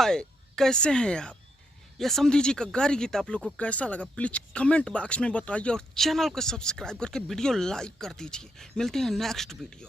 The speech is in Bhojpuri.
हाय, कैसे हैं आप? ये समधी जी का गारी गीत आप लोग को कैसा लगा प्लीज़ कमेंट बॉक्स में बताइए और चैनल को सब्सक्राइब करके वीडियो लाइक कर दीजिए। मिलते हैं नेक्स्ट वीडियो में।